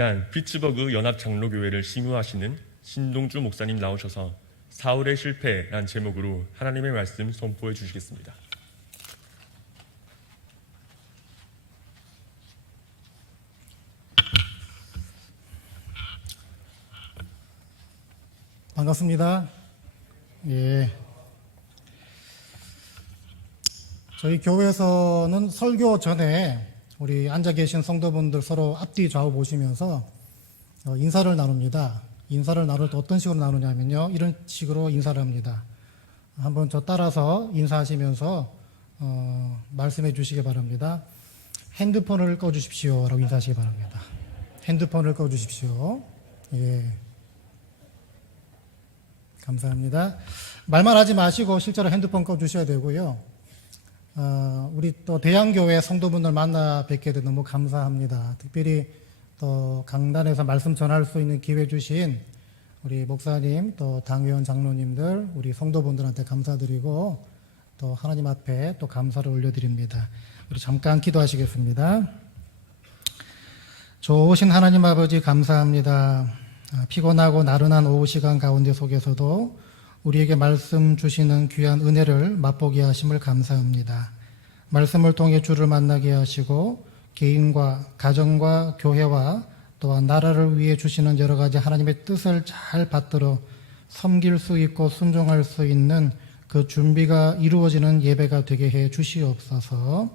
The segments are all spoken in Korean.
이 시간 피츠버그 연합 장로교회를 심유하시는 신동주 목사님 나오셔서 사울의 실패란 제목으로 하나님의 말씀 선포해 주시겠습니다. 반갑습니다. 예. 저희 교회에서는 설교 전에 우리 앉아 계신 성도분들 서로 앞뒤 좌우 보시면서 어, 인사를 나눕니다. 인사를 나눌 때 어떤 식으로 나누냐면요. 이런 식으로 인사를 합니다. 한번 저 따라서 인사하시면서 어, 말씀해 주시기 바랍니다. 핸드폰을 꺼 주십시오. 라고 인사하시기 바랍니다. 핸드폰을 꺼 주십시오. 예. 감사합니다. 말만 하지 마시고 실제로 핸드폰 꺼 주셔야 되고요. 어, 우리 또 대양교회 성도분들 만나 뵙게 돼 너무 감사합니다. 특별히 또 강단에서 말씀 전할 수 있는 기회 주신 우리 목사님, 또 당회원 장로님들, 우리 성도분들한테 감사드리고 또 하나님 앞에 또 감사를 올려드립니다. 우리 잠깐 기도하시겠습니다. 좋으신 하나님 아버지 감사합니다. 아, 피곤하고 나른한 오후 시간 가운데 속에서도 우리에게 말씀 주시는 귀한 은혜를 맛보게 하심을 감사합니다. 말씀을 통해 주를 만나게 하시고 개인과 가정과 교회와 또한 나라를 위해 주시는 여러 가지 하나님의 뜻을 잘 받들어 섬길 수 있고 순종할 수 있는 그 준비가 이루어지는 예배가 되게 해 주시옵소서.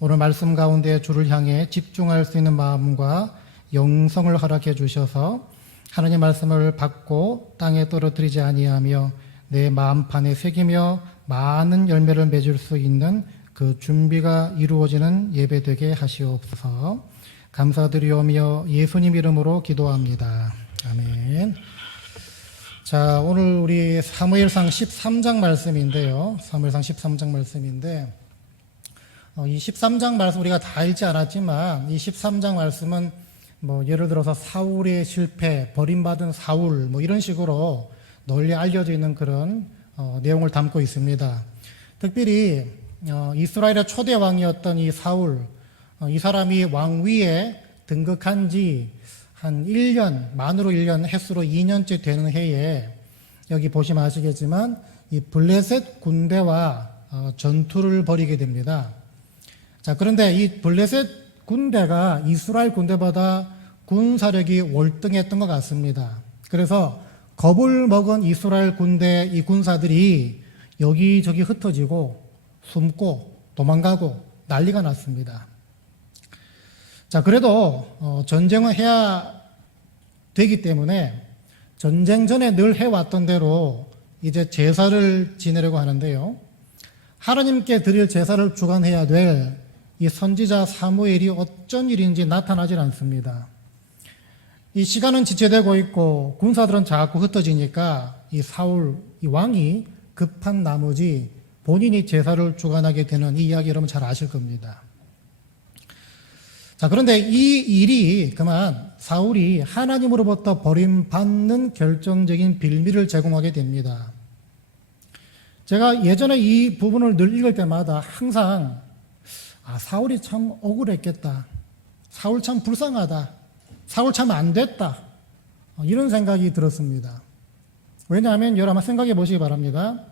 오늘 말씀 가운데 주를 향해 집중할 수 있는 마음과 영성을 허락해 주셔서 하나님 말씀을 받고 땅에 떨어뜨리지 아니하며 내 마음판에 새기며 많은 열매를 맺을 수 있는 그 준비가 이루어지는 예배되게 하시옵소서. 감사드리오며 예수님 이름으로 기도합니다. 아멘. 자, 오늘 우리 사무엘상 13장 말씀인데요. 사무엘상 13장 말씀인데 어, 이 13장 말씀 우리가 다 읽지 않았지만 이 13장 말씀은 뭐 예를 들어서 사울의 실패, 버림받은 사울 뭐 이런 식으로 널리 알려져 있는 그런 어, 내용을 담고 있습니다. 특별히 어, 이스라엘의 초대 왕이었던 이 사울, 어, 이 사람이 왕위에 등극한 지 한 1년, 만으로 1년, 횟수로 2년째 되는 해에 여기 보시면 아시겠지만 이 블레셋 군대와 어, 전투를 벌이게 됩니다. 자, 그런데 이 블레셋 군대가 이스라엘 군대보다 군사력이 월등했던 것 같습니다. 그래서 겁을 먹은 이스라엘 군대 이 군사들이 여기저기 흩어지고 숨고 도망가고 난리가 났습니다. 자, 그래도 어, 전쟁은 해야 되기 때문에 전쟁 전에 늘 해왔던 대로 이제 제사를 지내려고 하는데요. 하나님께 드릴 제사를 주관해야 될 이 선지자 사무엘이 어쩐 일인지 나타나질 않습니다. 이 시간은 지체되고 있고 군사들은 자꾸 흩어지니까 이 사울 이 왕이 급한 나머지 본인이 제사를 주관하게 되는 이 이야기 여러분 잘 아실 겁니다. 자, 그런데 이 일이 그만 사울이 하나님으로부터 버림받는 결정적인 빌미를 제공하게 됩니다. 제가 예전에 이 부분을 늘 읽을 때마다 항상 아, 사울이 참 억울했겠다. 사울 참 불쌍하다. 사울 참안 됐다. 어, 이런 생각이 들었습니다. 왜냐하면 여러분 생각해 보시기 바랍니다.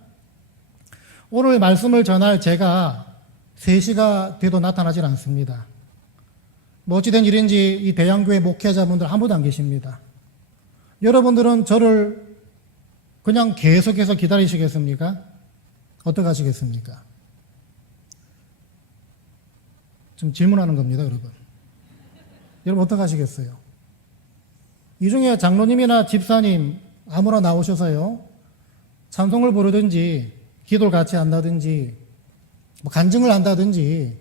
오늘 말씀을 전할 제가 3시가 돼도 나타나질 않습니다. 뭐 어찌된 일인지 이 대양교회 목회자분들 아무도 안 계십니다. 여러분들은 저를 그냥 계속해서 기다리시겠습니까? 어떻게 하시겠습니까? 좀 질문하는 겁니다, 여러분. 여러분 어떻게 하시겠어요? 이 중에 장로님이나 집사님 아무나 나오셔서요. 찬송을 부르든지 기도를 같이 한다든지 뭐 간증을 한다든지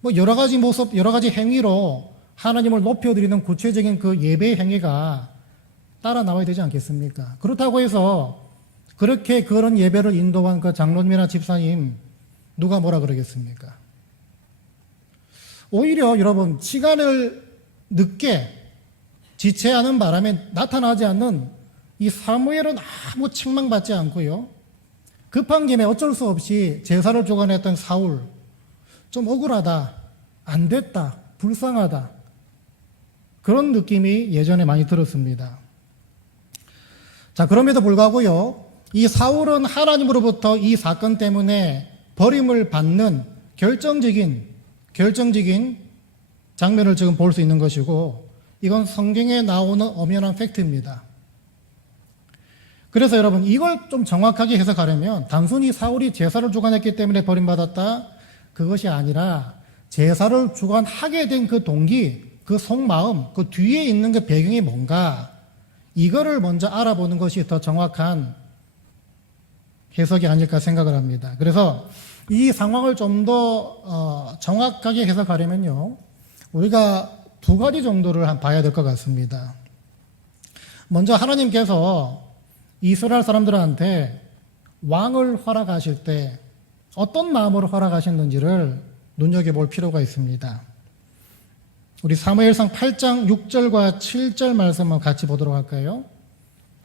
뭐 여러 가지 모습, 여러 가지 행위로 하나님을 높여드리는 구체적인 그 예배 행위가 따라 나와야 되지 않겠습니까? 그렇다고 해서 그렇게 그런 예배를 인도한 그 장로님이나 집사님 누가 뭐라 그러겠습니까? 오히려 여러분 시간을 늦게 지체하는 바람에 나타나지 않는 이 사무엘은 아무 책망받지 않고요. 급한 김에 어쩔 수 없이 제사를 주관했던 사울 좀 억울하다, 안 됐다, 불쌍하다. 그런 느낌이 예전에 많이 들었습니다. 자, 그럼에도 불구하고요, 이 사울은 하나님으로부터 이 사건 때문에 버림을 받는 결정적인, 결정적인 장면을 지금 볼 수 있는 것이고, 이건 성경에 나오는 엄연한 팩트입니다. 그래서 여러분, 이걸 좀 정확하게 해석하려면, 단순히 사울이 제사를 주관했기 때문에 버림받았다? 그것이 아니라, 제사를 주관하게 된 그 동기, 그 속마음, 그 뒤에 있는 그 배경이 뭔가, 이거를 먼저 알아보는 것이 더 정확한 해석이 아닐까 생각을 합니다. 그래서 이 상황을 좀더 어, 정확하게 해석하려면요, 우리가 두 가지 정도를 한 봐야 될 것 같습니다. 먼저 하나님께서 이스라엘 사람들한테 왕을 허락하실 때 어떤 마음으로 허락하셨는지를 눈여겨볼 필요가 있습니다. 우리 사무엘상 8장 6절과 7절 말씀을 같이 보도록 할까요?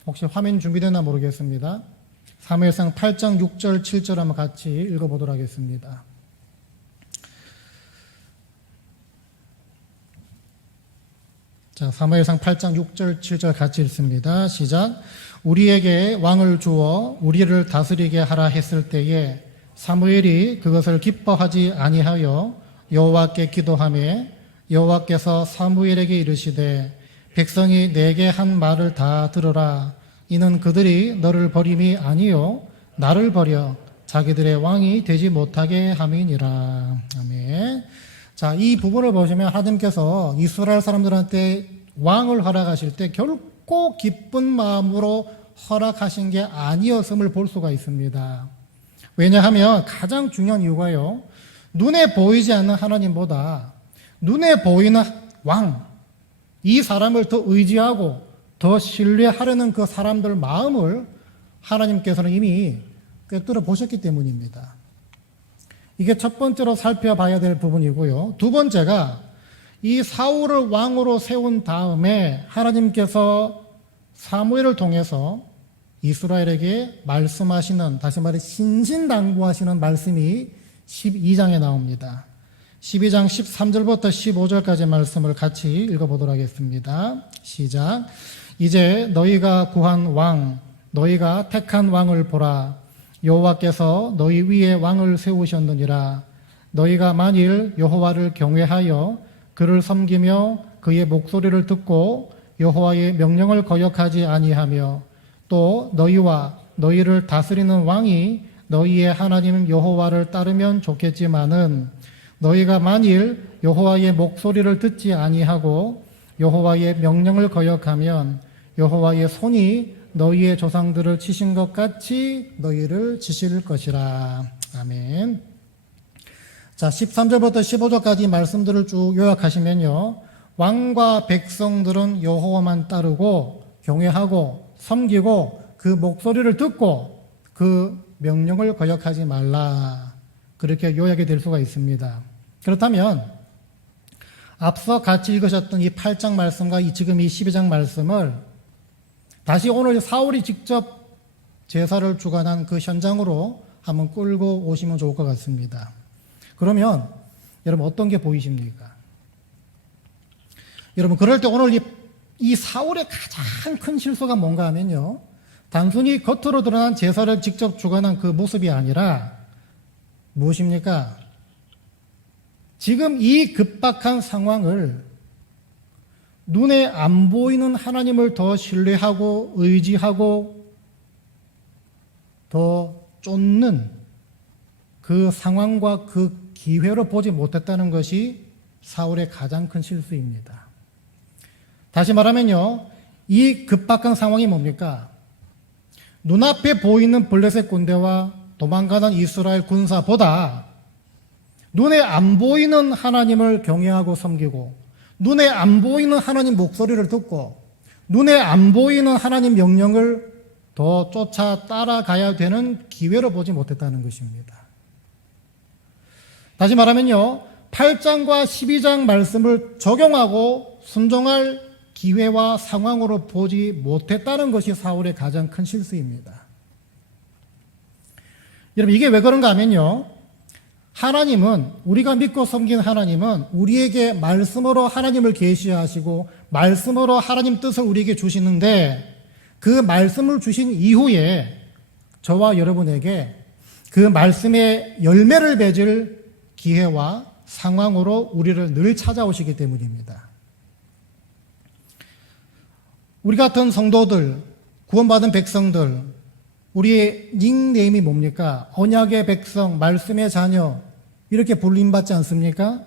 혹시 화면 준비되나 모르겠습니다. 사무엘상 8장 6절 7절 한번 같이 읽어보도록 하겠습니다. 자, 사무엘상 8장 6절 7절 같이 읽습니다. 시작. 우리에게 왕을 주어 우리를 다스리게 하라 했을 때에 사무엘이 그것을 기뻐하지 아니하여 여호와께 기도하며 여호와께서 사무엘에게 이르시되 백성이 내게 한 말을 다 들으라 이는 그들이 너를 버림이 아니요 나를 버려 자기들의 왕이 되지 못하게 함이니라 아멘. 자, 이 부분을 보시면 하나님께서 이스라엘 사람들한테 왕을 허락하실 때 결코 기쁜 마음으로 허락하신 게 아니었음을 볼 수가 있습니다. 왜냐하면 가장 중요한 이유가요. 눈에 보이지 않는 하나님보다 눈에 보이는 왕, 이 사람을 더 의지하고 더 신뢰하려는 그 사람들 마음을 하나님께서는 이미 꿰뚫어 보셨기 때문입니다. 이게 첫 번째로 살펴봐야 될 부분이고요. 두 번째가 이 사울을 왕으로 세운 다음에 하나님께서 사무엘을 통해서 이스라엘에게 말씀하시는 다시 말해 신신당부하시는 말씀이 12장에 나옵니다. 12장 13절부터 15절까지 말씀을 같이 읽어보도록 하겠습니다. 시작. 이제 너희가 구한 왕, 너희가 택한 왕을 보라. 여호와께서 너희 위에 왕을 세우셨느니라. 너희가 만일 여호와를 경외하여 그를 섬기며 그의 목소리를 듣고 여호와의 명령을 거역하지 아니하며 또 너희와 너희를 다스리는 왕이 너희의 하나님 여호와를 따르면 좋겠지만은 너희가 만일 여호와의 목소리를 듣지 아니하고 여호와의 명령을 거역하면 여호와의 손이 너희의 조상들을 치신 것 같이 너희를 치실 것이라. 아멘. 자, 13절부터 15절까지 말씀들을 쭉 요약하시면요. 왕과 백성들은 여호와만 따르고 경외하고 섬기고 그 목소리를 듣고 그 명령을 거역하지 말라. 그렇게 요약이 될 수가 있습니다. 그렇다면 앞서 같이 읽으셨던 이 8장 말씀과 이 지금 이 12장 말씀을 다시 오늘 사울이 직접 제사를 주관한 그 현장으로 한번 끌고 오시면 좋을 것 같습니다. 그러면 여러분 어떤 게 보이십니까? 여러분 그럴 때 오늘 이, 이 사울의 가장 큰 실수가 뭔가 하면요. 단순히 겉으로 드러난 제사를 직접 주관한 그 모습이 아니라 무엇입니까? 지금 이 급박한 상황을 눈에 안 보이는 하나님을 더 신뢰하고 의지하고 더 쫓는 그 상황과 그 기회로 보지 못했다는 것이 사울의 가장 큰 실수입니다. 다시 말하면요, 이 급박한 상황이 뭡니까? 눈앞에 보이는 블레셋 군대와 도망가는 이스라엘 군사보다 눈에 안 보이는 하나님을 경외하고 섬기고 눈에 안 보이는 하나님 목소리를 듣고 눈에 안 보이는 하나님 명령을 더 쫓아 따라가야 되는 기회로 보지 못했다는 것입니다. 다시 말하면요. 8장과 12장 말씀을 적용하고 순종할 기회와 상황으로 보지 못했다는 것이 사울의 가장 큰 실수입니다. 여러분, 이게 왜 그런가 하면요. 하나님은 우리가 믿고 섬긴 하나님은 우리에게 말씀으로 하나님을 계시하시고 말씀으로 하나님 뜻을 우리에게 주시는데 그 말씀을 주신 이후에 저와 여러분에게 그 말씀의 열매를 맺을 기회와 상황으로 우리를 늘 찾아오시기 때문입니다. 우리 같은 성도들, 구원받은 백성들, 우리의 닉네임이 뭡니까? 언약의 백성, 말씀의 자녀, 이렇게 불림받지 않습니까?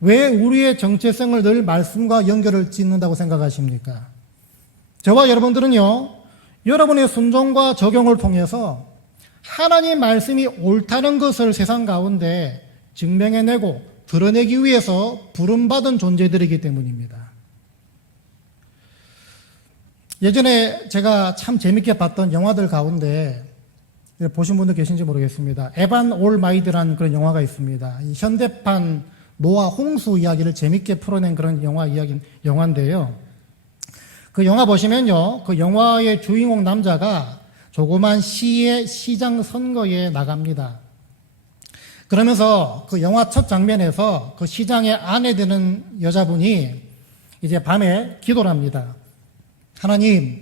왜 우리의 정체성을 늘 말씀과 연결을 짓는다고 생각하십니까? 저와 여러분들은요, 여러분의 순종과 적용을 통해서 하나님 말씀이 옳다는 것을 세상 가운데 증명해내고 드러내기 위해서 부름받은 존재들이기 때문입니다. 예전에 제가 참 재밌게 봤던 영화들 가운데 보신 분들 계신지 모르겠습니다. 에반 올마이드라는 그런 영화가 있습니다. 이 현대판 노아 홍수 이야기를 재밌게 풀어낸 그런 영화 이야기 영화인데요. 그 영화 보시면요, 그 영화의 주인공 남자가 조그만 시의 시장 선거에 나갑니다. 그러면서 그 영화 첫 장면에서 그 시장의 아내 되는 여자분이 이제 밤에 기도를 합니다. 하나님,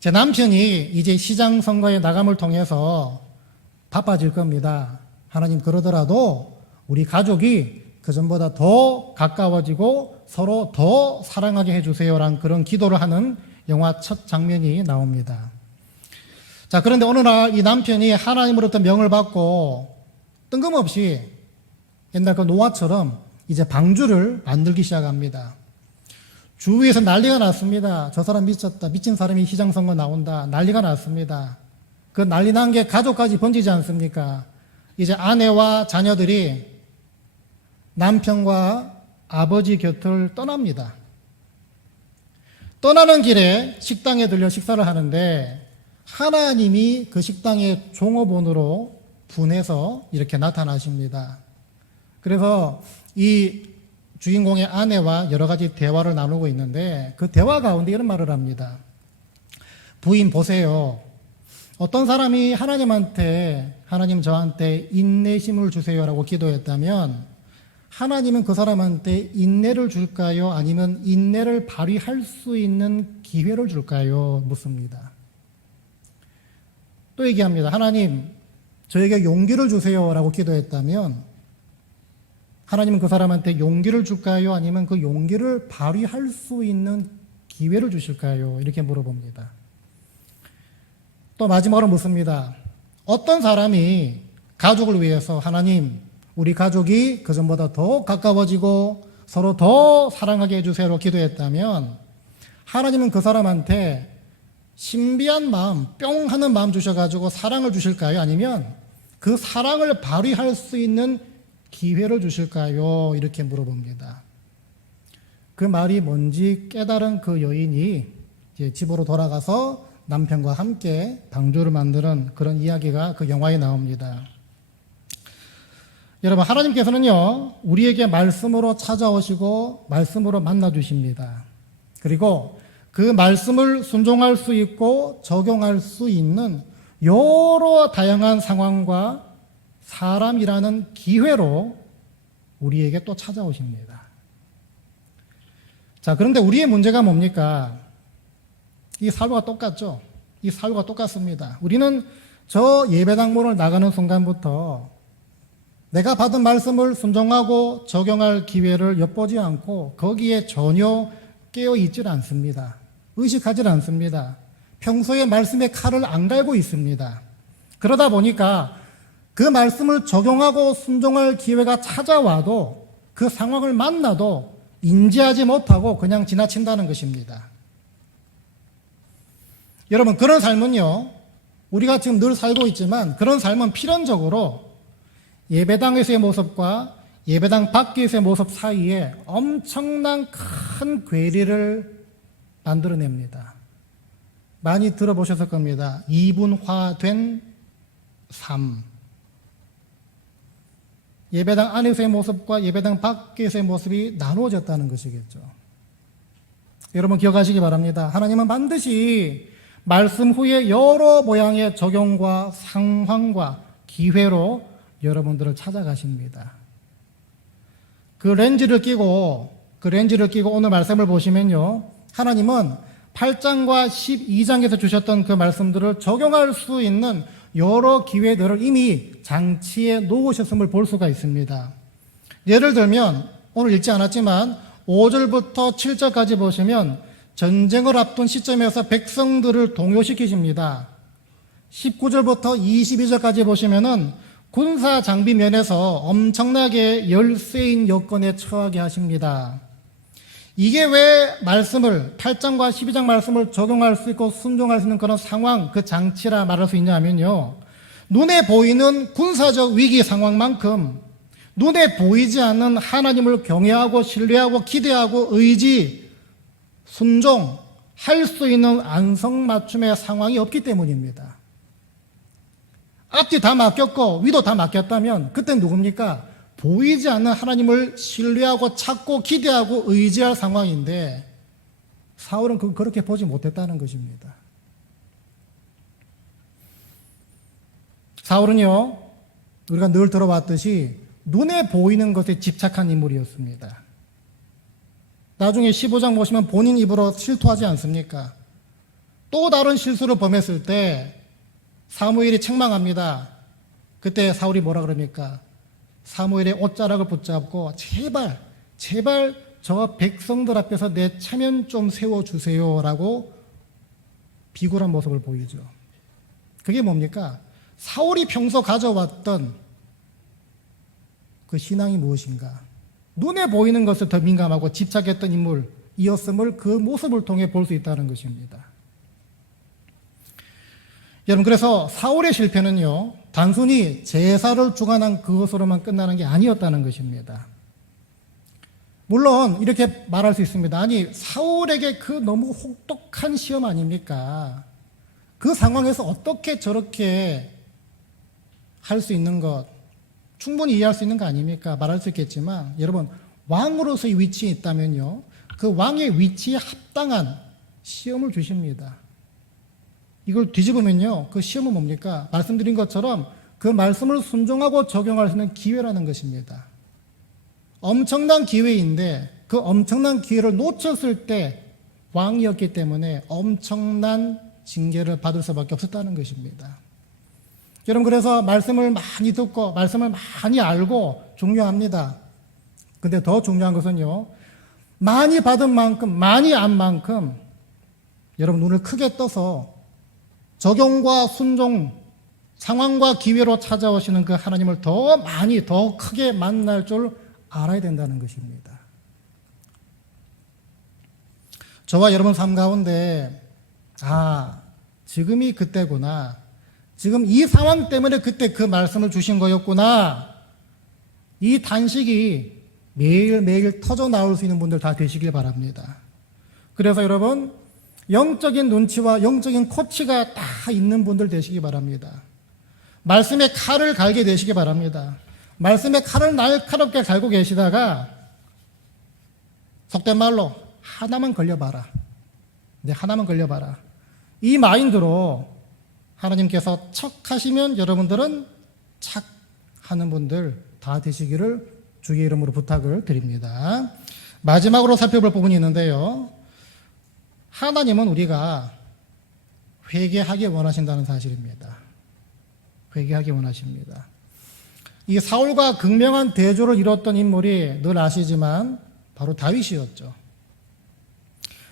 제 남편이 이제 시장 선거에 나감을 통해서 바빠질 겁니다. 하나님 그러더라도 우리 가족이 그전보다 더 가까워지고 서로 더 사랑하게 해주세요라는 그런 기도를 하는 영화 첫 장면이 나옵니다. 자, 그런데 어느 날 이 남편이 하나님으로부터 명을 받고 뜬금없이 옛날 그 노아처럼 이제 방주를 만들기 시작합니다. 주위에서 난리가 났습니다. 저 사람 미쳤다. 미친 사람이 시장선거 나온다. 난리가 났습니다. 그 난리 난 게 가족까지 번지지 않습니까? 이제 아내와 자녀들이 남편과 아버지 곁을 떠납니다. 떠나는 길에 식당에 들려 식사를 하는데 하나님이 그 식당의 종업원으로 분해서 이렇게 나타나십니다. 그래서 이 주인공의 아내와 여러 가지 대화를 나누고 있는데 그 대화 가운데 이런 말을 합니다. 부인 보세요. 어떤 사람이 하나님한테 하나님 저한테 인내심을 주세요라고 기도했다면 하나님은 그 사람한테 인내를 줄까요? 아니면 인내를 발휘할 수 있는 기회를 줄까요? 묻습니다. 또 얘기합니다. 하나님, 저에게 용기를 주세요라고 기도했다면 하나님은 그 사람한테 용기를 줄까요? 아니면 그 용기를 발휘할 수 있는 기회를 주실까요? 이렇게 물어봅니다. 또 마지막으로 묻습니다. 어떤 사람이 가족을 위해서 하나님, 우리 가족이 그전보다 더 가까워지고 서로 더 사랑하게 해주세요로 기도했다면 하나님은 그 사람한테 신비한 마음, 뿅 하는 마음 주셔가지고 사랑을 주실까요? 아니면 그 사랑을 발휘할 수 있는 기회를 주실까요? 이렇게 물어봅니다. 그 말이 뭔지 깨달은 그 여인이 집으로 돌아가서 남편과 함께 방주를 만드는 그런 이야기가 그 영화에 나옵니다. 여러분, 하나님께서는요, 우리에게 말씀으로 찾아오시고 말씀으로 만나 주십니다. 그리고 그 말씀을 순종할 수 있고 적용할 수 있는 여러 다양한 상황과 사람이라는 기회로 우리에게 또 찾아오십니다. 자, 그런데 우리의 문제가 뭡니까? 이 사유가 똑같죠? 이 사유가 똑같습니다. 우리는 저 예배당 문을 나가는 순간부터 내가 받은 말씀을 순종하고 적용할 기회를 엿보지 않고 거기에 전혀 깨어 있질 않습니다. 의식하질 않습니다. 평소에 말씀의 칼을 안 갈고 있습니다. 그러다 보니까 그 말씀을 적용하고 순종할 기회가 찾아와도 그 상황을 만나도 인지하지 못하고 그냥 지나친다는 것입니다. 여러분, 그런 삶은요, 우리가 지금 늘 살고 있지만 그런 삶은 필연적으로 예배당에서의 모습과 예배당 밖에서의 모습 사이에 엄청난 큰 괴리를 만들어냅니다. 많이 들어보셨을 겁니다. 이분화된 삶. 예배당 안에서의 모습과 예배당 밖에서의 모습이 나누어졌다는 것이겠죠. 여러분 기억하시기 바랍니다. 하나님은 반드시 말씀 후에 여러 모양의 적용과 상황과 기회로 여러분들을 찾아가십니다. 그 렌즈를 끼고 그 렌즈를 끼고 오늘 말씀을 보시면요. 하나님은 8장과 12장에서 주셨던 그 말씀들을 적용할 수 있는 여러 기회들을 이미 장치에 놓으셨음을 볼 수가 있습니다. 예를 들면 오늘 읽지 않았지만 5절부터 7절까지 보시면 전쟁을 앞둔 시점에서 백성들을 동요시키십니다. 19절부터 22절까지 보시면은 군사 장비 면에서 엄청나게 열세인 여건에 처하게 하십니다. 이게 왜 말씀을 8장과 12장 말씀을 적용할 수 있고 순종할 수 있는 그런 상황, 그 장치라 말할 수 있냐면요. 눈에 보이는 군사적 위기 상황만큼 눈에 보이지 않는 하나님을 경외하고 신뢰하고 기대하고 의지, 순종, 할 수 있는 안성맞춤의 상황이 없기 때문입니다. 앞뒤 다 맡겼고 위도 다 맡겼다면 그때 누굽니까? 보이지 않는 하나님을 신뢰하고 찾고 기대하고 의지할 상황인데 사울은 그 그렇게 보지 못했다는 것입니다. 사울은요, 우리가 늘 들어왔듯이 눈에 보이는 것에 집착한 인물이었습니다. 나중에 15장 보시면 본인 입으로 실토하지 않습니까? 또 다른 실수를 범했을 때 사무엘이 책망합니다. 그때 사울이 뭐라 그럽니까? 사무엘의 옷자락을 붙잡고 제발 제발 저 백성들 앞에서 내 체면 좀 세워 주세요라고 비굴한 모습을 보이죠. 그게 뭡니까? 사울이 평소 가져왔던 그 신앙이 무엇인가? 눈에 보이는 것에 더 민감하고 집착했던 인물이었음을 그 모습을 통해 볼 수 있다는 것입니다. 여러분 그래서 사울의 실패는요 단순히 제사를 주관한 그것으로만 끝나는 게 아니었다는 것입니다. 물론 이렇게 말할 수 있습니다. 아니 사울에게 그 너무 혹독한 시험 아닙니까? 그 상황에서 어떻게 저렇게 할 수 있는 것 충분히 이해할 수 있는 거 아닙니까? 말할 수 있겠지만 여러분 왕으로서의 위치에 있다면요 그 왕의 위치에 합당한 시험을 주십니다. 이걸 뒤집으면요. 그 시험은 뭡니까? 말씀드린 것처럼 그 말씀을 순종하고 적용할 수 있는 기회라는 것입니다. 엄청난 기회인데 그 엄청난 기회를 놓쳤을 때 왕이었기 때문에 엄청난 징계를 받을 수밖에 없었다는 것입니다. 여러분 그래서 말씀을 많이 듣고 말씀을 많이 알고 중요합니다. 근데 더 중요한 것은요. 많이 받은 만큼 많이 안 만큼 여러분 눈을 크게 떠서 적용과 순종, 상황과 기회로 찾아오시는 그 하나님을 더 많이, 더 크게 만날 줄 알아야 된다는 것입니다. 저와 여러분 삶 가운데, 아, 지금이 그때구나. 지금 이 상황 때문에 그때 그 말씀을 주신 거였구나. 이 단식이 매일매일 터져 나올 수 있는 분들 다 되시길 바랍니다. 그래서 여러분, 영적인 눈치와 영적인 코치가 다 있는 분들 되시기 바랍니다. 말씀의 칼을 갈게 되시기 바랍니다. 말씀의 칼을 날카롭게 갈고 계시다가 속된 말로 하나만 걸려봐라. 네, 하나만 걸려봐라. 이 마인드로 하나님께서 척 하시면 여러분들은 착 하는 분들 다 되시기를 주의 이름으로 부탁을 드립니다. 마지막으로 살펴볼 부분이 있는데요. 하나님은 우리가 회개하기 원하신다는 사실입니다. 회개하기 원하십니다. 이 사울과 극명한 대조를 이뤘던 인물이 늘 아시지만 바로 다윗이었죠.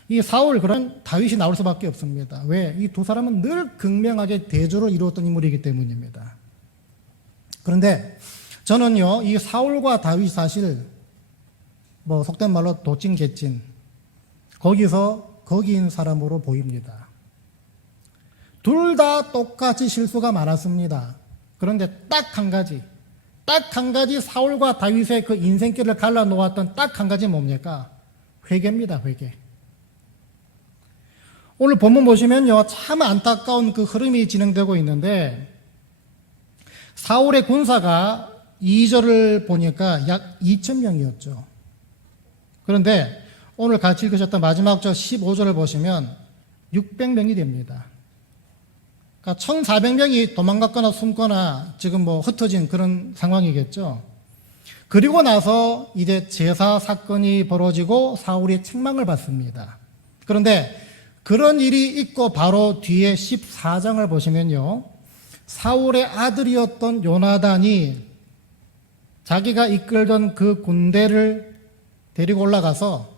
이 사울 그런 다윗이 나올 수밖에 없습니다. 왜? 이 두 사람은 늘 극명하게 대조를 이루었던 인물이기 때문입니다. 그런데 저는요, 이 사울과 다윗 사실 뭐 속된 말로 도찐 개찐 거기서 거기인 사람으로 보입니다. 둘 다 똑같이 실수가 많았습니다. 그런데 딱 한 가지, 딱 한 가지 사울과 다윗의 그 인생길을 갈라 놓았던 딱 한 가지 뭡니까? 회개입니다, 회개. 오늘 본문 보시면요, 참 안타까운 그 흐름이 진행되고 있는데, 사울의 군사가 2절을 보니까 약 2,000명이었죠. 그런데 오늘 같이 읽으셨던 마지막 절 15절을 보시면 600명이 됩니다. 그러니까 1,400명이 도망갔거나 숨거나 지금 뭐 흩어진 그런 상황이겠죠. 그리고 나서 이제 제사 사건이 벌어지고 사울이 책망을 받습니다. 그런데 그런 일이 있고 바로 뒤에 14장을 보시면요. 사울의 아들이었던 요나단이 자기가 이끌던 그 군대를 데리고 올라가서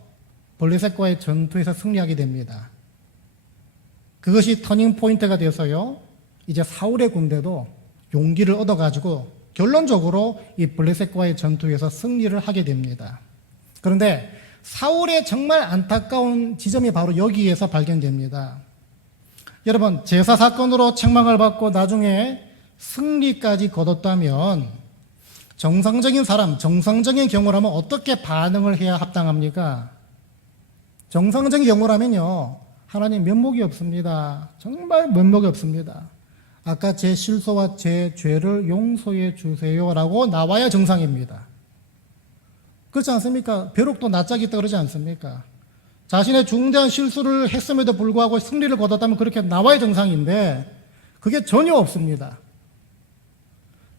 블레셋과의 전투에서 승리하게 됩니다. 그것이 터닝 포인트가 돼서요. 이제 사울의 군대도 용기를 얻어가지고 결론적으로 이 블레셋과의 전투에서 승리를 하게 됩니다. 그런데 사울의 정말 안타까운 지점이 바로 여기에서 발견됩니다. 여러분, 제사 사건으로 책망을 받고 나중에 승리까지 거뒀다면 정상적인 사람, 정상적인 경우라면 어떻게 반응을 해야 합당합니까? 정상적인 경우라면요, 하나님 면목이 없습니다. 정말 면목이 없습니다. 아까 제 실수와 제 죄를 용서해 주세요라고 나와야 정상입니다. 그렇지 않습니까? 벼룩도 낯짝이 있다 그러지 않습니까? 자신의 중대한 실수를 했음에도 불구하고 승리를 거뒀다면 그렇게 나와야 정상인데 그게 전혀 없습니다.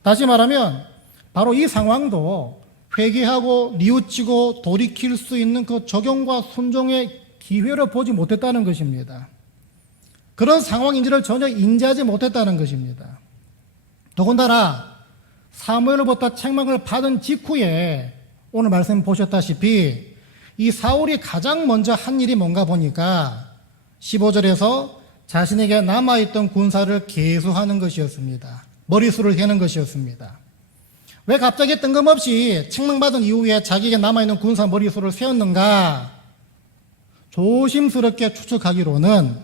다시 말하면 바로 이 상황도 회개하고 뉘우치고 돌이킬 수 있는 그 적용과 순종의 기회를 보지 못했다는 것입니다. 그런 상황인지를 전혀 인지하지 못했다는 것입니다. 더군다나 사무엘로부터 책망을 받은 직후에 오늘 말씀 보셨다시피 이 사울이 가장 먼저 한 일이 뭔가 보니까 15절에서 자신에게 남아있던 군사를 개수하는 것이었습니다. 머리수를 세는 것이었습니다. 왜 갑자기 뜬금없이 책망받은 이후에 자기에게 남아있는 군사 머리수를 세웠는가? 조심스럽게 추측하기로는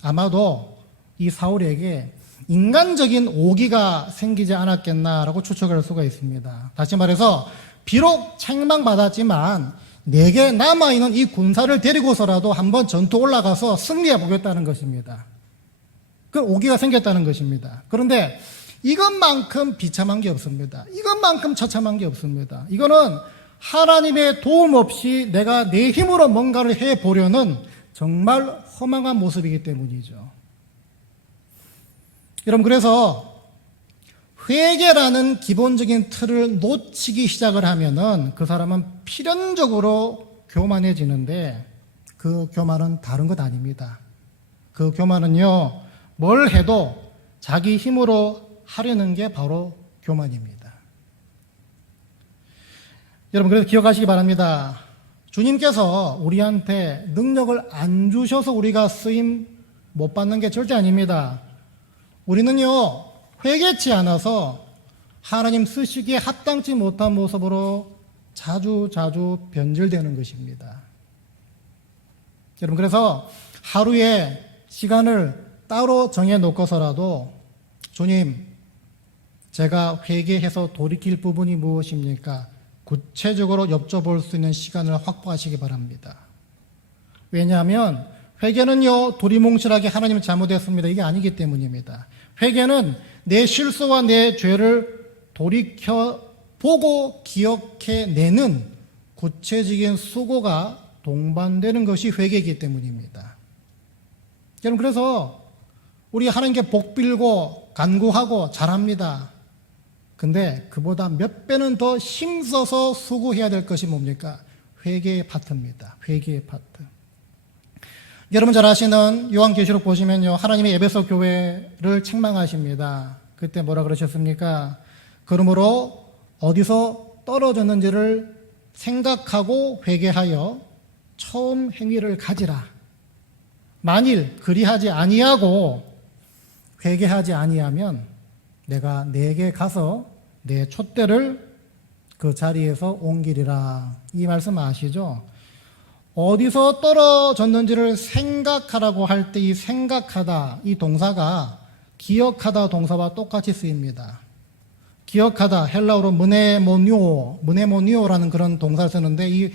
아마도 이 사울에게 인간적인 오기가 생기지 않았겠나라고 추측할 수가 있습니다. 다시 말해서 비록 책망받았지만 내게 남아있는 이 군사를 데리고서라도 한번 전투 올라가서 승리해 보겠다는 것입니다. 그 오기가 생겼다는 것입니다. 그런데 이것만큼 비참한 게 없습니다. 이것만큼 처참한 게 없습니다. 이거는 하나님의 도움 없이 내가 내 힘으로 뭔가를 해 보려는 정말 허망한 모습이기 때문이죠. 여러분, 그래서 회개라는 기본적인 틀을 놓치기 시작을 하면은 그 사람은 필연적으로 교만해지는데 그 교만은 다른 것 아닙니다. 그 교만은요, 뭘 해도 자기 힘으로 하려는 게 바로 교만입니다. 여러분, 그래서 기억하시기 바랍니다. 주님께서 우리한테 능력을 안 주셔서 우리가 쓰임 못 받는 게 절대 아닙니다. 우리는요, 회개치 않아서 하나님 쓰시기에 합당치 못한 모습으로 자주 자주 변질되는 것입니다. 여러분, 그래서 하루에 시간을 따로 정해 놓고서라도 주님, 제가 회개해서 돌이킬 부분이 무엇입니까? 구체적으로 여쭤볼 수 있는 시간을 확보하시기 바랍니다. 왜냐하면 회개는요, 두리뭉실하게 하나님 잘못했습니다. 이게 아니기 때문입니다. 회개는 내 실수와 내 죄를 돌이켜 보고 기억해 내는 구체적인 수고가 동반되는 것이 회개이기 때문입니다. 여러분, 그래서 우리 하나님께 복 빌고 간구하고 잘합니다. 근데 그보다 몇 배는 더 힘써서 수고해야 될 것이 뭡니까? 회개의 파트입니다. 회개의 파트. 여러분 잘 아시는 요한계시록 보시면요. 하나님의 에베소 교회를 책망하십니다. 그때 뭐라 그러셨습니까? 그러므로 어디서 떨어졌는지를 생각하고 회개하여 처음 행위를 가지라. 만일 그리하지 아니하고 회개하지 아니하면 내가 내게 가서 내 촛대를 그 자리에서 옮기리라. 이 말씀 아시죠? 어디서 떨어졌는지를 생각하라고 할 때 이 생각하다 이 동사가 기억하다 동사와 똑같이 쓰입니다. 기억하다 헬라어로 문에모니오 문에모니오라는 그런 동사를 쓰는데 이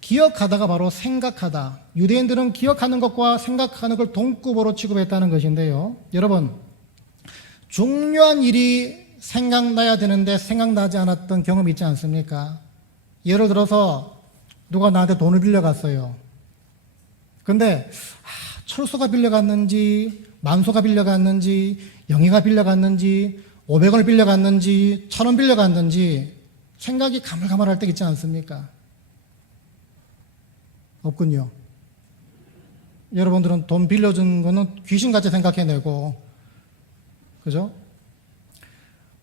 기억하다가 바로 생각하다. 유대인들은 기억하는 것과 생각하는 걸 동급으로 취급했다는 것인데요. 여러분 중요한 일이 생각나야 되는데 생각나지 않았던 경험 있지 않습니까? 예를 들어서 누가 나한테 돈을 빌려갔어요. 근데 아, 철수가 빌려갔는지 만소가 빌려갔는지, 영희가 빌려갔는지, 500원을 빌려갔는지, 1000원 빌려갔는지 생각이 가물가물할 때 있지 않습니까? 없군요. 여러분들은 돈 빌려준 거는 귀신같이 생각해내고, 그죠?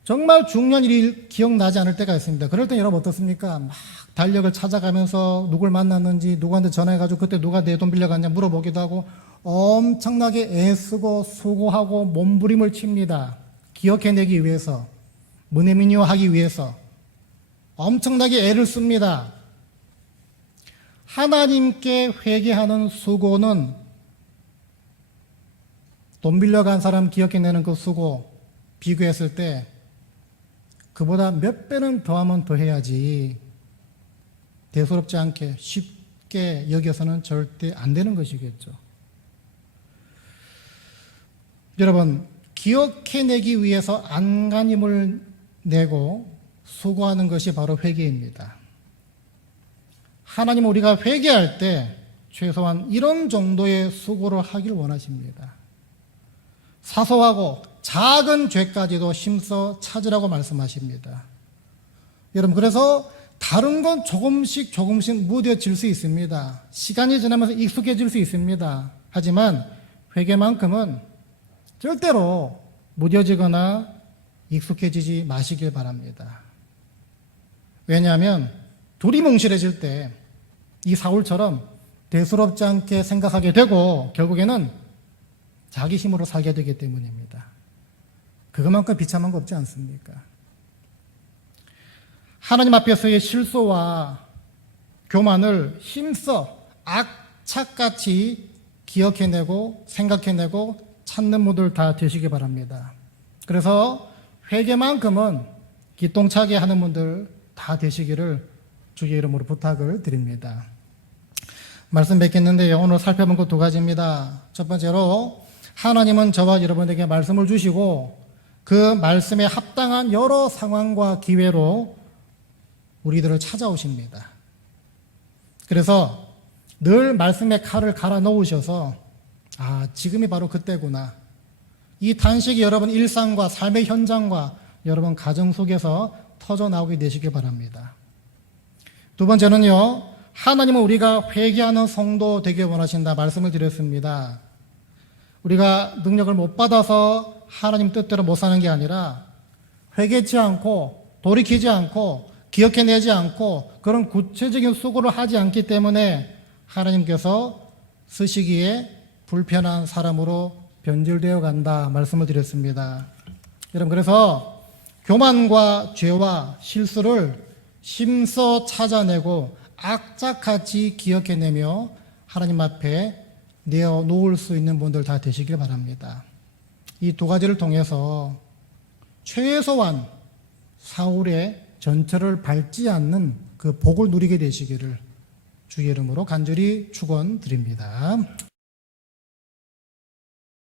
정말 중요한 일이 기억나지 않을 때가 있습니다. 그럴 때 여러분 어떻습니까? 막 달력을 찾아가면서 누굴 만났는지, 누구한테 전화해가지고 그때 누가 내 돈 빌려갔냐 물어보기도 하고, 엄청나게 애쓰고 수고하고 몸부림을 칩니다. 기억해내기 위해서, 문해민요 하기 위해서. 엄청나게 애를 씁니다. 하나님께 회개하는 수고는 돈 빌려간 사람 기억해내는 그 수고 비교했을 때 그보다 몇 배는 더하면 더해야지 대수롭지 않게 쉽게 여겨서는 절대 안 되는 것이겠죠. 여러분 기억해내기 위해서 안간힘을 내고 수고하는 것이 바로 회개입니다. 하나님 우리가 회개할 때 최소한 이런 정도의 수고를 하길 원하십니다. 사소하고 작은 죄까지도 힘써 찾으라고 말씀하십니다. 여러분, 그래서 다른 건 조금씩 조금씩 무뎌질 수 있습니다. 시간이 지나면서 익숙해질 수 있습니다. 하지만 회개만큼은 절대로 무뎌지거나 익숙해지지 마시길 바랍니다. 왜냐하면 둘이 뭉실해질 때 이 사울처럼 대수롭지 않게 생각하게 되고 결국에는 자기 힘으로 살게 되기 때문입니다. 그것만큼 비참한 거 없지 않습니까? 하나님 앞에서의 실수와 교만을 힘써 악착같이 기억해내고 생각해내고 찾는 분들 다 되시기 바랍니다. 그래서 회개만큼은 기똥차게 하는 분들 다 되시기를 주의 이름으로 부탁을 드립니다. 말씀 뵙겠는데요. 오늘 살펴본 것 두 가지입니다. 첫 번째로 하나님은 저와 여러분에게 말씀을 주시고 그 말씀에 합당한 여러 상황과 기회로 우리들을 찾아오십니다. 그래서 늘 말씀의 칼을 갈아 넣으셔서 아, 지금이 바로 그때구나. 이 단식이 여러분 일상과 삶의 현장과 여러분 가정 속에서 터져 나오게 되시길 바랍니다. 두 번째는요, 하나님은 우리가 회개하는 성도 되게 원하신다 말씀을 드렸습니다. 우리가 능력을 못 받아서 하나님 뜻대로 못 사는 게 아니라 회개치 않고 돌이키지 않고 기억해내지 않고 그런 구체적인 수고를 하지 않기 때문에 하나님께서 쓰시기에 불편한 사람으로 변질되어 간다 말씀을 드렸습니다. 여러분 그래서 교만과 죄와 실수를 심서 찾아내고 악착같이 기억해내며 하나님 앞에 내어 놓을 수 있는 분들 다 되시길 바랍니다. 이 두 가지를 통해서 최소한 사울의 전철을 밟지 않는 그 복을 누리게 되시기를 주의 이름으로 간절히 축원드립니다.